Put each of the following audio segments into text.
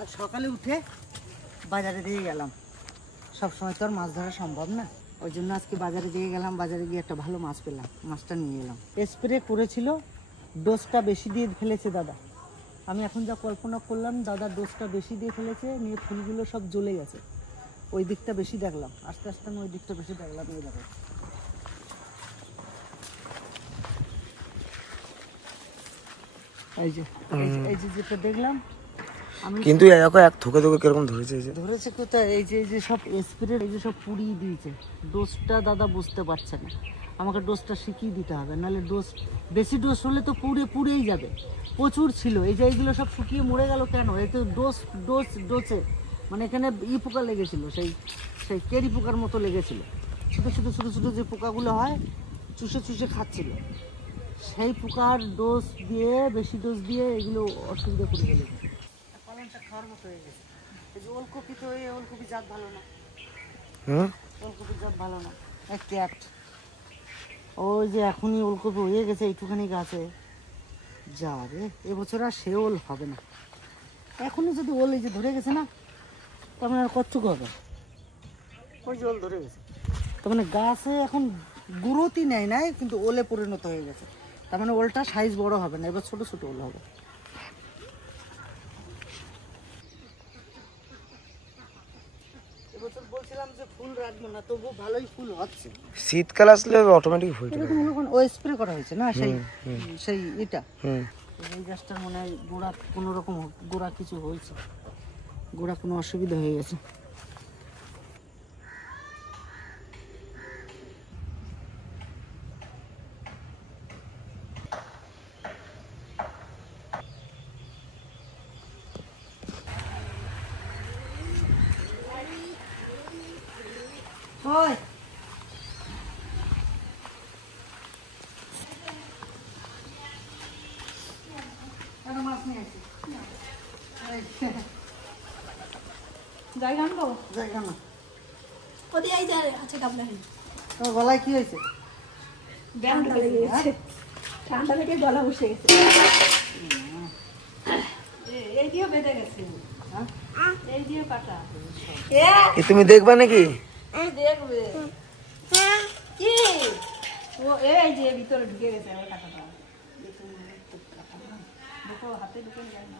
আজ সকালে উঠে বাজারে দিয়ে গেলাম। সবসময় তো আর মাছ ধরা সম্ভব না, ওই জন্য আজকে বাজারে দিয়ে গেলাম। বাজারে গিয়ে একটা ভালো মাছ পেলাম, মাছটা নিয়ে এলাম। স্প্রে করেছিল, ডোজটা বেশি দিয়ে ফেলেছে দাদা। আমি এখন যা কল্পনা করলাম, দাদা ডোজটা বেশি দিয়ে ফেলেছে, নিয়ে ফুলগুলো সব জ্বলে গেছে। ওই দিকটা বেশি দেখলাম, আস্তে আস্তে আমি ওই দিকটা বেশি দেখলাম। এই দেখো, এই যে এই যে যেটা দেখলাম আমি, কিন্তু এক থুকে থুকে কিরকম ধরেছে, ধরেছে কোথায়? এই যে সব স্প্রে, এই যে সব পুড়িয়ে দিয়েছে। ডোজটা দাদা বুঝতে পারছে না, আমাকে ডোজটা শিখিয়ে দিতে হবে, নাহলে ডোজ বেশি ডোজ হলে তো পুড়েই যাবে। প্রচুর ছিল, এই যে এইগুলো সব শুকিয়ে মরে গেল কেন? এই তো ডোজে মানে এখানে পোকা লেগেছিল, সেই কেরি পোকার মতো লেগেছিল। ছোটো ছোটো ছোটো ছোটো যে পোকাগুলো হয়, চুষে চুষে খাচ্ছিল। সেই পোকার ডোজ দিয়ে, বেশি ডোজ দিয়ে এগুলো অসুবিধা করে ফেলেছে। পালনটা খাওয়ার মতো হয়ে গেছে। এই যে ওলকপি, তো এই ওলকপি জাত ভালো না, ওলকপি জাত ভালো না। ওই যে এখনই ওলকপি হয়ে গেছে এইটুখানি গাছে, যা রে এবছর আর সে ওল হবে না। এখনই যদি ওল এই যে ধরে গেছে না, তার মানে আর কতটুকু হবে? ওই যে ওল ধরে গেছে, তার মানে গাছে এখন গুরুতই নাই, কিন্তু ওলে পরিণত হয়ে গেছে। তার মানে ওলটা সাইজ বড় হবে না, এবার ছোট ছোট ওল হবে। এবছর বলছিলাম যে ফুল রাখবো না, তবু ভালোই ফুল হচ্ছে। শীতকাল আসলে অটোমেটিক হয়ে যাবে। ও স্প্রে করা হয়েছে না, সেই এটা এই গাছটার মনে হয় গোড়া কোনো রকম, গোড়া কিছু হয়েছে, গোড়া কোনো অসুবিধা হয়ে গেছে। ওই মাছ নিয়ে আসি, জায়গা আনবো, জায়গা না। ওদি আই যায় আচ্ছা ডাবলা হে। তোর গলায় কি হয়েছে? ঠান্ডা লেগে গেছে, ঠান্ডা লেগে গলা বসে গেছে। এই দিও বেঁধে গেছে, এই দিও কাটা। তুমি দেখবা নাকি? দেখবে কি ও এই যে ভিতরে ঢুকে গেছে আমার কাটাটা। দেখো হাতে ঢুকে যায় না।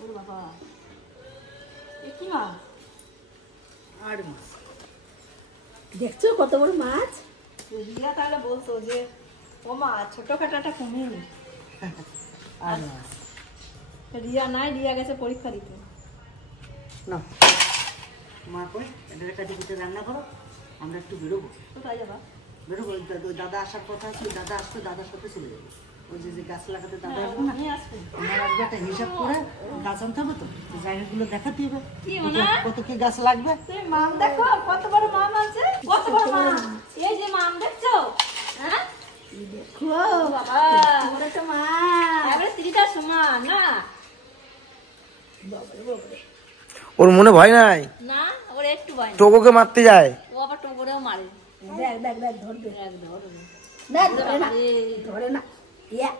ওরে বাবা, এ কি মাছ? আর মাছ দেখছো কত বড় মাছ? রিয়া তাহলে বলতো যে ও মাছ ছোট কাটাটা কমিয়ে। আর মাছ রিয়া নাই, রিয়া গেছে পরীক্ষা দিতে। না মা কই, এদের কাছে কিছু রান্না করো, আমরা একটু বেরোবো। কোথায় যাবা? বেরোবো, দাদা আসার কথা আছে, দাদা আসতো, দাদার সাথে চলে যাবো। ওই যে গাছ লাগাতে দাদা আসবে না, আমার আসবে, একটা হিসাব করে গাছ আনতে হবে। তো জায়গাগুলো দেখাতে হবে কত কি গাছ লাগবে। তুমি মাম দেখো কত বড় মাম আছে, কত বড় মাম। এই যে মাম দেখছো, হ্যাঁ দেখো বাবা, বড় একটা মাম, এবারে তিনটা সমান না। বাবারে বাবারে, ওর মনে ভয় নাই না ওর একটু ভয় না, টোকোকে মারতে যায়। ও আবার টোকরেও মারে। দেখ দেখ দেখ, ধরবে, দেখ ধরে না, ধরে না। ইয়া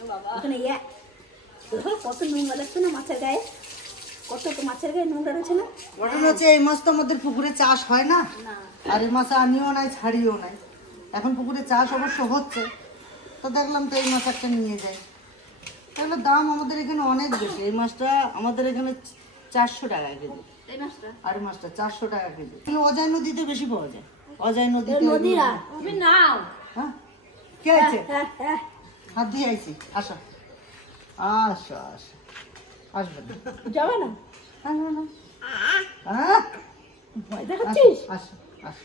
ও বাবা, ওখানে ইয়া দেখো কত নোংরা লাগছে না মাছের গায়ে, কত তো মাছের গায়ে নোংরা আছে না। ঘটনা হচ্ছে এই মাছ তো আমাদের পুকুরে চাষ হয় না, আর এই মাছ আনিও নাই, ছাড়িও নাই। এখন পুকুরে চাষ অবশ্য হচ্ছে, তো দেখলাম তো এই মাছ একটা নিয়ে যায়। তাহলে দাম আমাদের এখানে অনেক বেশি। এই মাছটা আমাদের এখানে 400 টাকা কেজি, আর এই মাছটা 400 টাকা কেজি। অজয় নদীতে বেশি পাওয়া যায়, অজয় নদীতে। তুমি নাও, হ্যাঁ কে আছে? হাত দিয়ে আইছি, আসো আসো আসো, আসবে না, যাবে না, আসবে না, ভয় দেখাচ্ছিস? আসো আসো,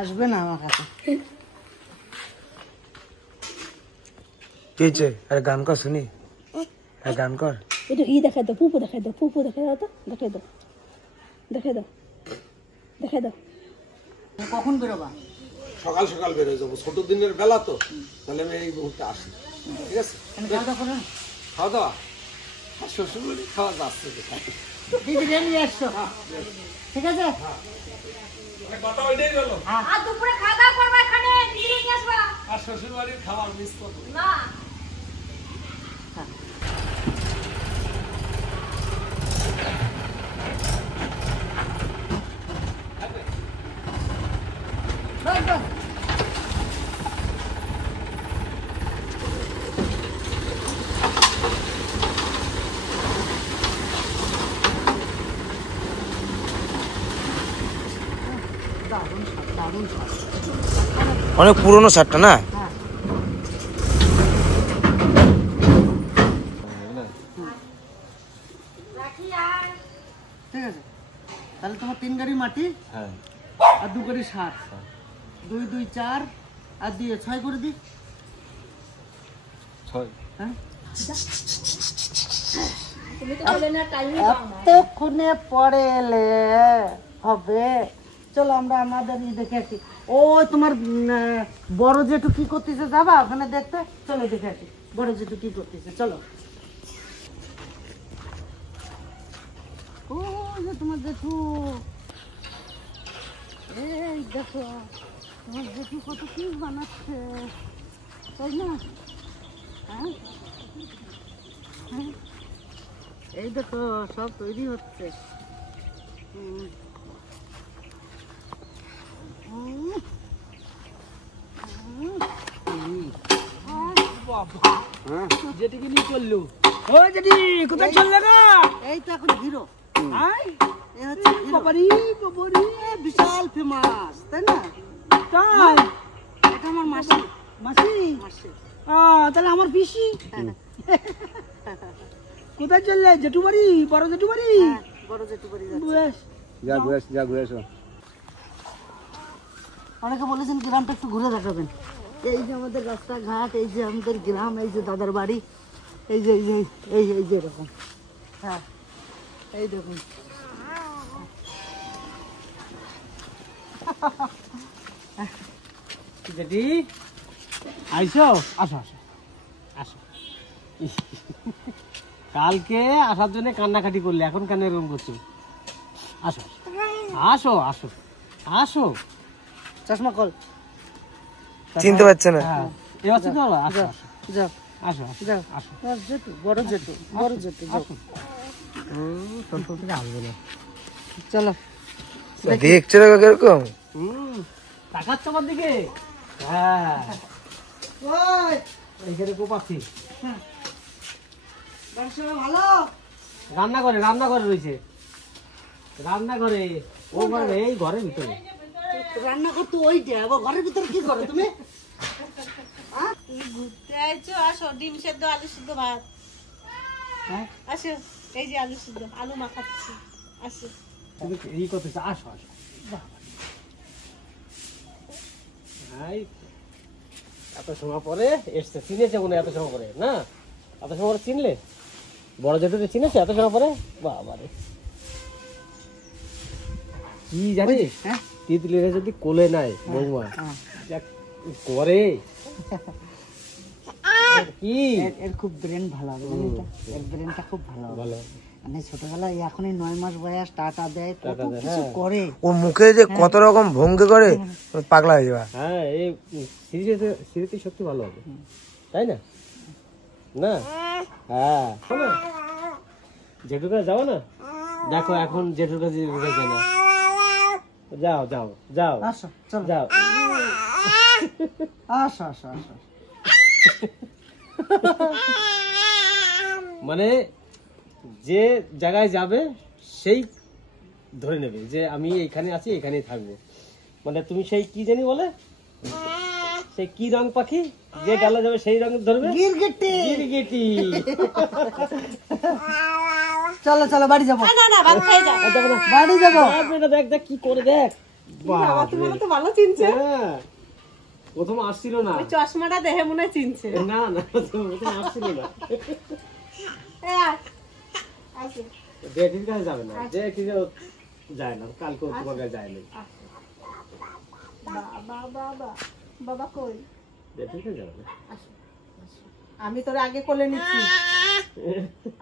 আসবে না আমার কাছে। আরে গান কর শুনি, গান কর। এটা ই দেখাই দাও, পুপু দেখাই দাও, পুপু দেখাই দাও, তো দেখাই দাও, দেখাই দাও, দেখাই দাও। কখন বেরোবা? সকাল সকাল বেরোয় যাবো, ছোট দিনের বেলা তো, তাহলে আমি এই মুহূর্তে আসি। ঠিক আছে, খাওয়া দাওয়া করো, খাওয়া দাওয়া আর শ্বশুর বাড়ি খাওয়া যাচ্ছে কোথায়? বিরিয়ানি নিয়ে আসছো, ঠিক আছে? কথা ওইটাই গেল। আর দুপুরে খাওয়া দাওয়া করবা এখানে, বিরিয়ানি নিয়ে আসবা। আর শ্বশুর বাড়ির খাবার মিস করবো না বাস, বাস। দারুণ স্বাদ, দারুণ স্বাদ। অনেক পুরনো শার্টটা না? হ্যাঁ, রাখি আর ঠিক আছে। তাহলে তোমার 3 গাড়ি মাটি হ্যাঁ আর 2 গাড়ি সার, 2 2 4 আর দিয়ে 6 করে দিই। হ্যাঁ, তুমি তো বলে না টাইমই পাও না। এতক্ষণে পরে এলে হবে? চলো আমরা আমাদের দেখে আসি। ও তোমার বড় জেঠু কি করতেছে, যাবা ওখানে দেখতে? চলো দেখে আসি বড় জেঠু কি করতেছে, চলো। ও যে তোমার জেঠু, এই দেখো তোমার জেঠু কত কি বানাচ্ছে, তাই না? হ্যাঁ, হ্যাঁ, এই দেখো সব তৈরি হচ্ছে। হুম। হুম। যেটিকে নিয়ে চললো। ও যেটি কোথায় চললে না? এই তো এখন হিরো, এই হচ্ছে হিরো। এ বিশাল ফেমাস, তাই না? তাই এটা আমার মাসি, মাসি? মাসি। তাহলে আমার পিসি কোথায় চললে? জেঠু বাড়ি, বড় জেঠু বাড়ি? হ্যাঁ, বড় জেঠু বাড়ি যাচ্ছে। যা ঘুরে এসো। অনেকে বলেছেন গ্রামটা একটু ঘুরে দেখাবেন। এই যে আমাদের রাস্তাঘাট, এই যে আমাদের গ্রাম, এই যে দাদার বাড়ি, এই যে এই যে এরকম। হ্যাঁ, এই দেখুন। যেটি আইসো, আসো আসো আসো। কালকে আসার জন্য কান্নাকাটি করলে, এখন কেন এরকম করছো? আসো আসো আসো আসো। চশমা কল। চিনতে পারছে না? হ্যাঁ, এবার চিনতে পারো? আসো যাও, যাও, আসো আসো যাও। আসো। তোমার জেঠু, বড় জেঠু, বড় জেঠু, যাও। আসবে না। চলো। দেখছো না কিরকম? তাকাচ্ছ আমার দিকে? হ্যাঁ, ওই, এইখানে কোপাচ্ছি। বাড়ির সবাই ভালো? রান্না করে রয়েছে, রান্না করে। ও ঘরে, এই ঘরের ভিতরে। রান্না করতো ওইটা, আবার ঘরের ভিতরে কি করো তুমি? ঘুরতে আইছো, আসো। ডিম সেদ্ধ, আলু সিদ্ধ, ভাত। হ্যাঁ, আসো, এই যে আলু সিদ্ধ, আলু মাখাচ্ছি। আসো। তুমি এই করতেছো, আসো আসো। এই, এত সময় পরে এসছে, চিনেছে মনে হয় এত সময় পরে, না? এত সময় পরে চিনলে? বড় জেঠুকে চিনেছে এত সময় পরে? বাবারে, কি জানিস? হ্যাঁ, তিতলিরা যদি কোলে নাই বৌমা, হ্যাঁ। যা করে কি এর খুব ব্রেন ভালো হবে, জানি তো? এর ব্রেনটা খুব ভালো হবে। ভালো। মানে ছোটবেলায় এখনই 9 মাস বয়স, টাটা দেয়, কত টাটা দেয়, কিছু হ্যাঁ। করে। ওর মুখে যে কত রকম ভঙ্গি করে, পাগলা হয়ে যাবে। হ্যাঁ, এই সিরিতে সত্যি ভালো হবে, তাই না? না? হ্যাঁ, শোনো, জেঠুর কাছে যাবো না? দেখো এখন জেঠুর কাছে ঢুকেছে না। যাও যাও যাও, আসো, চলো, যাও। আসো, আসো, আসো। মানে যে জায়গায় যাবে সেই ধরে নেবে যে আমি এখানে আছি, এখানেই থাকবো। মানে তুমি সেই কি জানি বলে, সেই কি রং পাখি, যে গালা যাবে সেই রং ধরবে। গিরগিটি। গিরগিটি। চলো চলো, বাড়ি যাবো, না না, ভাত খাই যাও। বাড়ি যাবো। দেখ দেখ কি করে, দেখ। তোমাকে তো ভালো চিনছে। হ্যাঁ, প্রথম আসছিল না। ওই চশমাটা দেখে মনে হয় চিনছে। না না, প্রথম আসছিল না। এই আয়। আসো। জেঠির কাছে যাবে না, জেঠির যায় না, কালকে তোমার কাছে যায় না। বাবা বাবা বাবা কই? জেঠির কাছে যাবে না। আমি তোরে আগে কোলে নিচ্ছি,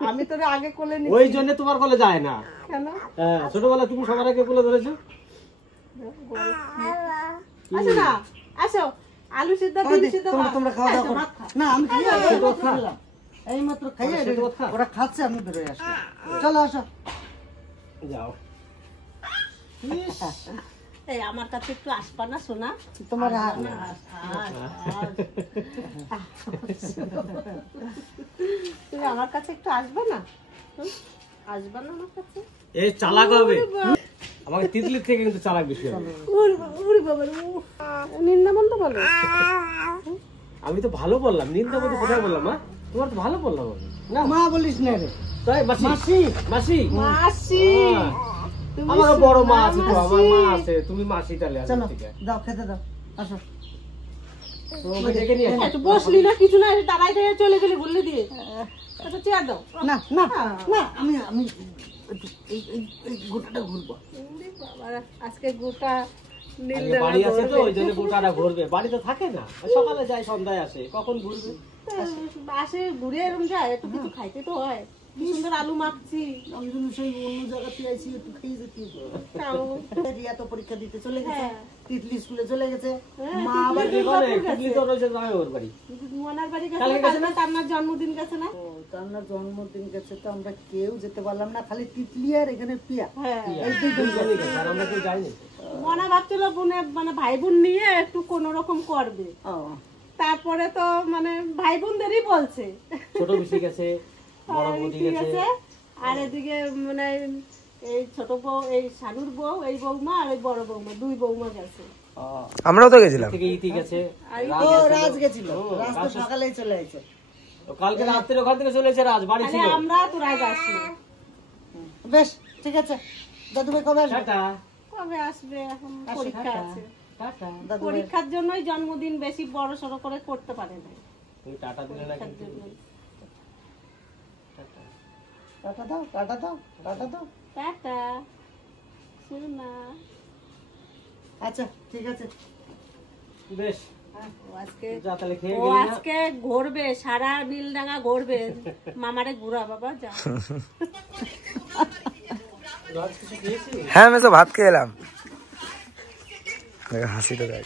আমি তোরে আগে কোলে নিচ্ছি। ওই জন্য তোমার কোলে যায় না। কেন? হ্যাঁ, ছোটবেলা তুমি সবার আগে কোলে ধরেছো। আসো না, আসো। আলু সিদ্ধ, ডিম সিদ্ধ, তোমরা খাওয়া দাওয়া করো। না আমি খাই এই মাত্র খাইয়ে ওরা খাচ্ছে, আমি বেরোয় আসলাম। চলো আসো যাও। এই আমার কাছে একটু আসবা না সোনা? তোমার তুমি আমার কাছে একটু আসবে না? আসবা না আমার কাছে? এই চালাক হবে, আমাকে তিতলির থেকে কিন্তু চালাক বেশি হবে। উড়ি বাবা, নিন্দা বন্ধ বলো। আমি তো ভালো বললাম, নিন্দা বলতে কোথায় বললাম? মা তোমার তো ভালো বললাম আমি। না মা বলিস না রে, তাই মাসি মাসি মাসি মাসি, আমার বড় মা আছে তো, আমার মা আছে, তুমি মাসি তাহলে। চলো দাও খেতে দাও, আসো। দেখে নিয়ে একটু বসলি না, কিছু না, দাঁড়াই দাঁড়িয়ে চলে গেলি বললি দিয়ে। আচ্ছা চেয়ার দাও। না না না, আমি আমি এই গোটাটা ঘুরবো। আজকে গোটা বাড়ি আছে তো, ওই জন্য গোটাটা ঘুরবে। বাড়িতে থাকে না, সকালে যায় সন্ধ্যায় আসে, কখন ঘুরবে? আসে ঘুরে এরকম যায়, একটু কিছু খাইতে তো হয়। কি সুন্দর আলু মাখছি। আমি যদি সেই অন্য জায়গাতে আইছি একটু খেয়ে যেতে। রিয়া তো পরীক্ষা দিতে চলে গেছে, তিতলি স্কুলে চলে গেছে, মা আবার তিতলি তো রয়েছে ওর বাড়ি। মনার বাড়ি গেছে না, তার জন্মদিন গেছে না? তার জন্মদিন গেছে, তো আমরা কেউ যেতে পারলাম না, খালি তিতলি আর এখানে পিয়া। হ্যাঁ, আর আমরা কেউ যাইনি। মনা ভাবছিল বোনে মানে ভাই বোন নিয়ে একটু কোন রকম করবে, তারপরে তো মানে ভাই বোনদেরই বলছে। ছোট বেশি গেছে, বড় বৌদি গেছে, আর এদিকে মানে এই ছোট বউ, এই শানুর বউ, এই বৌমা আর এই বড় বৌমা, দুই বৌমা গেছে। আমরাও তো গেছিলাম। থেকে ইতি গেছে, রাজ গেছিল, রাজ তো সকালেই চলে আসে। কালকে রাত্রে ওখান থেকে চলে এসে রাজ বাড়ি ছিল। আমরা তো রাজ আসলো। বেশ ঠিক আছে, দাদু ভাই কবে আসবে? টাটা। কবে আসবে? এখন পরীক্ষা আছে। টাটা। পরীক্ষার জন্যই জন্মদিন বেশি বড় সড়ো করে করতে পারে না। তুমি টাটা দিলে না কিন্তু। টাটা দাও, টাটা দাও, টাটা দাও। টাটা সোনা। আচ্ছা ঠিক আছে, বেশ আজকে যা তাহলে খেয়ে ও গেলি না। আজকে ঘুরবে, সারা নীলডাঙ্গা ঘুরবে। মামারে ঘুরা বাবা, যা। হ্যাঁ আমি তো ভাত খেয়ে এলাম। হাসি তো গাই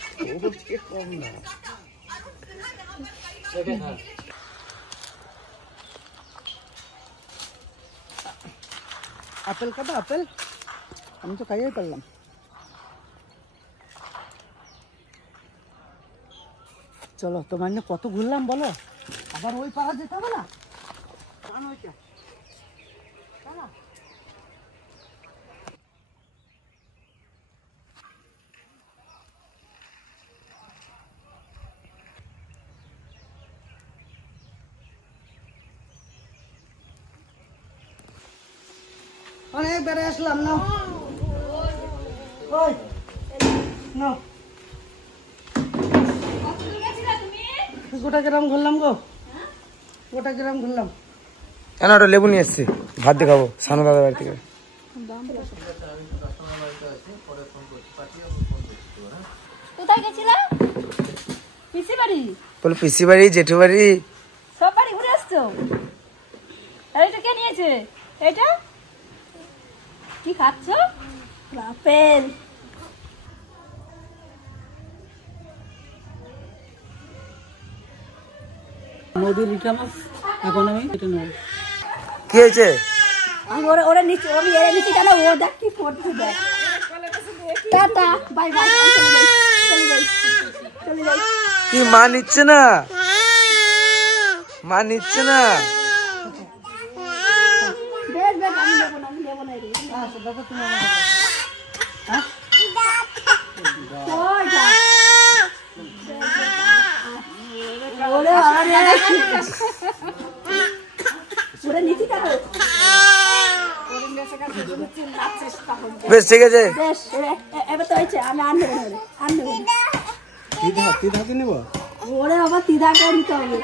আপেল খাবে? আপেল আমি তো খাইয়ে পারলাম। চলো তোমার নিয়ে কত ঘুরলাম বলো, আবার ওই পাড়া যেতে হবে না? ওইটা অনেক বেড়ে আসলাম না। ওই নাও, গোটা গ্রাম ঘুরলাম গো, গোটা গ্রাম ঘুরলাম। কেন ওটা লেবু নিয়ে এসছি, ভাত দিয়ে খাবো সানু দাদা বাড়ি থেকে। কোথায় গেছিলা? পিসি বাড়ি? বলে পিসি বাড়ি, জেঠু বাড়ি, সব বাড়ি ঘুরে আসছো? আর এটা কে নিয়েছে? এটা কি খাচ্ছ? আপেল। নদীর ইটা মাছ এখন আমি এটা নেব। কি হয়েছে? আমি ওরা নিচে, আমি এর নিচে কেন? ও দেখ কি করছে, দেখ। টাটা বাই বাই, চলে যাই, চলে যাই, চলে যাই। কি মা নিচ্ছে না? মা নিচ্ছে না? বেশ বেশ, আমি নেবো না, আমি নেবো না রে। আচ্ছা দাদা তুমি আমার কাছে। হ্যাঁ ওই যা। ওরে বাবা রে, ওরে নিচে কেন? বেশ ঠিক আছে। বেশ এবার তো হয়েছে, আমি আর নেবো না, আর নেবো না। তিধাতে নেব। ওরে বাবা, তিদাকে নিতে হবে।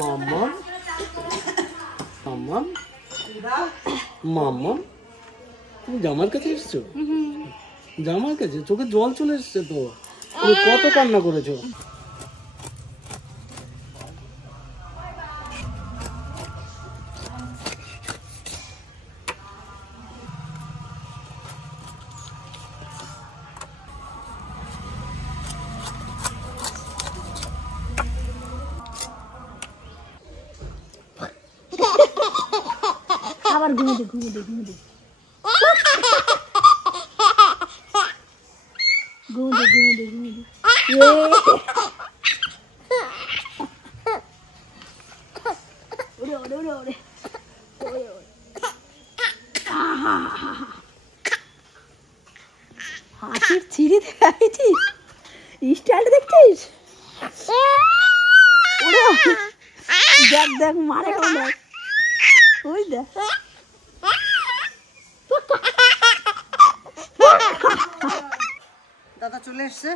মাম্মা মাম্মা মাম্মা, তুমি জামার কাছে এসছো? জামার কাছে চোখে জল চলে এসছে তো, তুমি কত কান্না করেছো। আবার ঘুমিয়ে দে ঘুমিয়ে দে ঘুমিয়ে দে ঘুমিয়ে দে ঘুমিয়ে দে ঘুমিয়ে দে ওরে ওরে ওরে ওরে ওরে ওরে হাসির ছিঁড়ি দেখাইছিস স্টাইল দেখছিস দেখ দেখ মারে দেখ ওই দেখ দাদা চলে এসছে,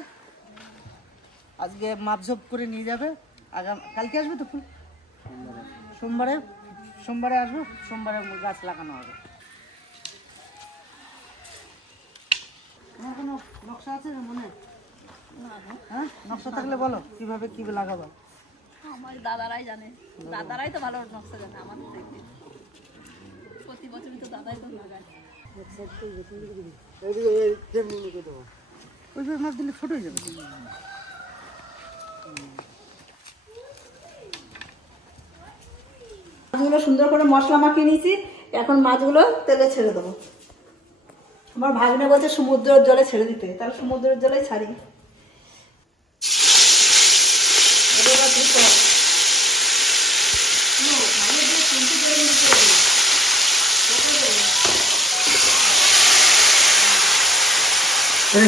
আজকে মাপঝোপ করে নিয়ে যাবে। কালকে আসবে তো ফুল? সোমবারে আসবে, সোমবারে গাছ লাগানো হবে। তোমার কোনো নকশা আছে মনে? হ্যাঁ, নকশা থাকলে বলো কিভাবে কি লাগাবো। আমার দাদারাই জানে, দাদারাই তো ভালো নকশা জানে আমাদের থেকে। প্রতি বছরই তো দাদাই তো লাগায়। ওইভাবে মাছ দিলে ছোট হয়ে যাবে। মাছগুলো সুন্দর করে মশলা মাখিয়ে নিয়েছি, এখন মাছগুলো তেলে ছেড়ে দেবো। আমার ভাগ্নে বলছে সমুদ্রের জলে ছেড়ে দিতে, তাহলে সমুদ্রের জলেই ছাড়ি।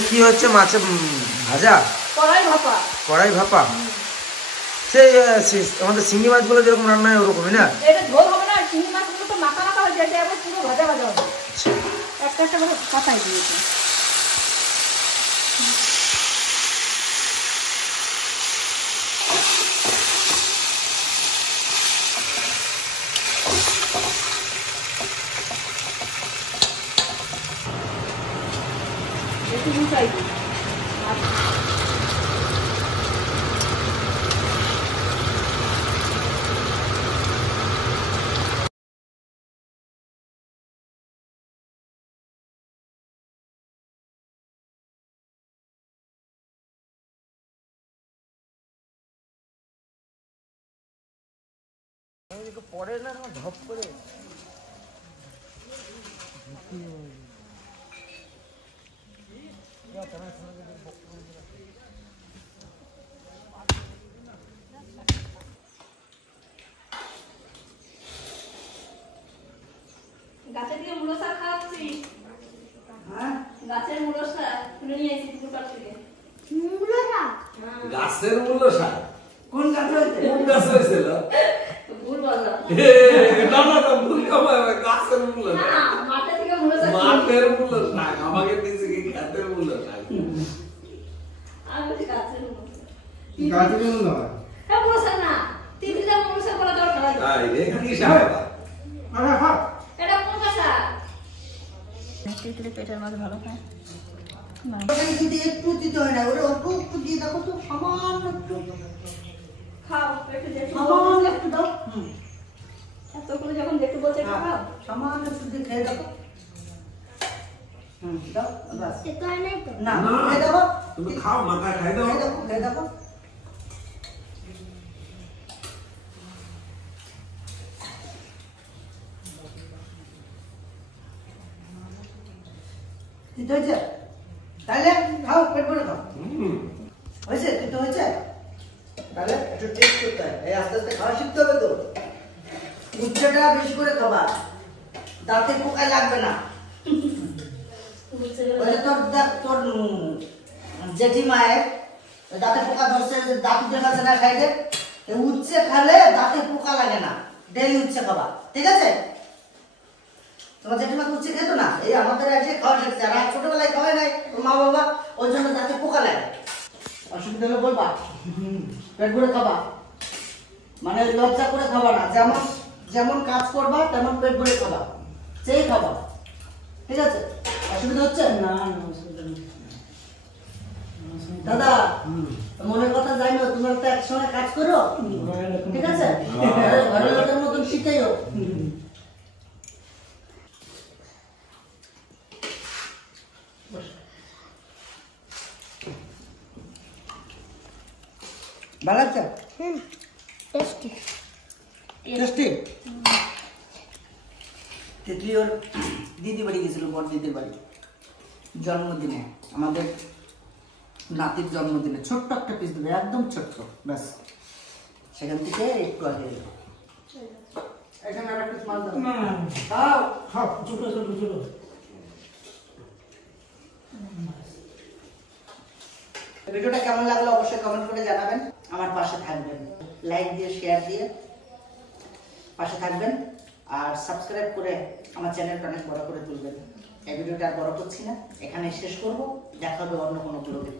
কি হচ্ছে মাছে ভাজা? কড়াই ভাপা। সেই আমাদের শিঙি মাছগুলো যেরকম রান্না হয় ওরকমই না? এটা ঝোল হবে না, চিংড়ি মাছগুলো তো মাখা মাখা হয়ে যায়, আবার পুরো ভাজা ভাজা হবে। একটা একটা করে কাটাই দিয়েছি। একটু মিশাই দিই। পরে না ধপ করে গাছের থেকে মূলো শাক খাওয়াচ্ছি। গাছের মূলো শাক তুলে নিয়ে এসেছি পুকুর থেকে। মূলো শাক? গাছের মূল্য শাক কোন গাছ হয়েছে? কোন গাছ হয়েছিল? ভুল বললাম। না না না, ভুল খাবার, গাছের মূল্য না, শাক, মাঠে থেকে মূলো শাক মাঠের মূল্য শাক। আমাকে দিয়েছে কি খাতের মূল্য শাক? আমি বলছি গাছের মূলো শাক। গাছের মূল্য হয়? হ্যাঁ, মূলো শাক না, তিনটা মূলো শাক বলা দরকার হয়। তাই রে, কি শাক? এটা কোন শাক? তিতলি পেটের মাঝে ভালো খায়। একটু দিতে হয় না, ওরা অল্প একটু দিয়ে দেখো তো, সামান্য একটু, খাও, একটু দেখো। সামান্য একটু দাও। এতগুলো যখন দেখতে বলছে খাও। সামান্য একটু দিয়ে খেয়ে দেখো। দাও বাস। না না। খেয়ে দেখো, তুমি খাও, মাথা খাই দাও। খেয়ে দেখো, খেয়ে দেখো। তিতো হয়েছে? তাহলে খাও, পেট ভরে খাও। হয়েছে? তিতো হয়েছে? তাহলে একটু টেস্ট করতে হয়, এই আস্তে আস্তে খাওয়া শিখতে হবে তো। উচ্ছেটা বেশি করে খাবা, দাঁতে পোকায় লাগবে না। তোর জেঠিমায়ের দাঁতে পোকা ধরছে, দাঁত উঠে গেছে না খাইতে, উচ্ছে খালে দাঁতে পোকা লাগে না, ডেলি উচ্ছে খাবা, ঠিক আছে? তোমার জেঠিমা উচ্ছে খেতো না, এই আমাদের আজকে খাওয়া শিখছে, আর ছোটবেলায় খাওয়াই নাই মা বাবা, ওই জন্য দাঁতে পোকা লাগে। অসুবিধা হলে বলবা, পেট ভরে খাবা, মানে লজ্জা করে খাবা না, যেমন যেমন কাজ করবা তেমন পেট ভরে খাবা, সেই খাবা, ঠিক আছে? অসুবিধা হচ্ছে না? দাদা মনের কথা যাই না, তোমরা তো একসঙ্গে কাজ করো, ঠিক আছে? ঘরের লোকের মতন শিখেও। ভালো লাগছে? টেস্টি। তিতলি ওর দিদি বাড়ি গেছিল, বড় দিদির বাড়ি জন্মদিনে, আমাদের নাতির জন্মদিনে ছোট্ট একটা পিস দেবে, একদম ছোট্ট, ব্যাস সেখান থেকে একটু আগে এলো। এখানে আর একটা মাছ দাও, ছোট ছোট ছোট। ভিডিওটা কেমন লাগলো অবশ্যই কমেন্ট করে জানাবেন, আমার পাশে থাকবেন, লাইক দিয়ে শেয়ার দিয়ে পাশে থাকবেন, আর সাবস্ক্রাইব করে আমার চ্যানেলটা অনেক বড় করে তুলবেন। এই ভিডিওটা আর বড় করছি না, এখানে শেষ করব, দেখা হবে অন্য কোনো ব্লগে।